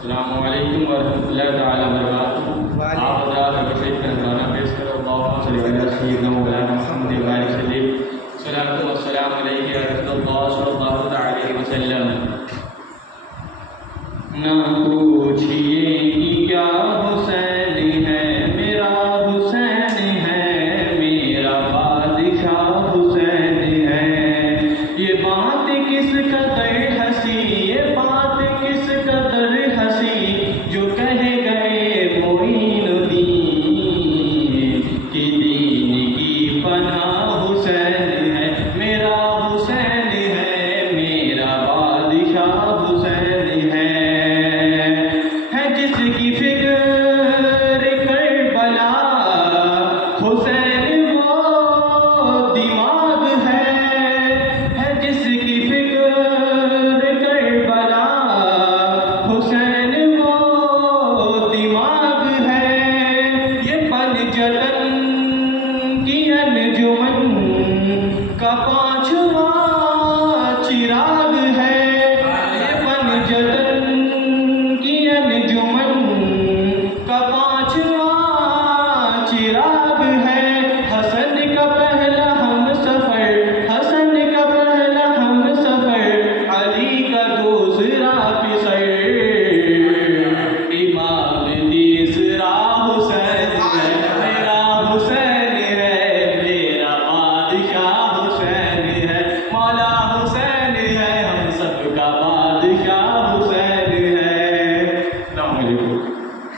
السلام علیکم ورحمۃ اللہ تعالیٰ وبرکاتہ. آپ حضرات بشیر کا نذرانہ پیش کرو. اللہم صلی علی سیدنا مولانا محمد وعلیہ وسلم. صلاۃ و السلام علیک یا رسول اللہ صلی اللہ علیہ وسلم. نہ پوچھیے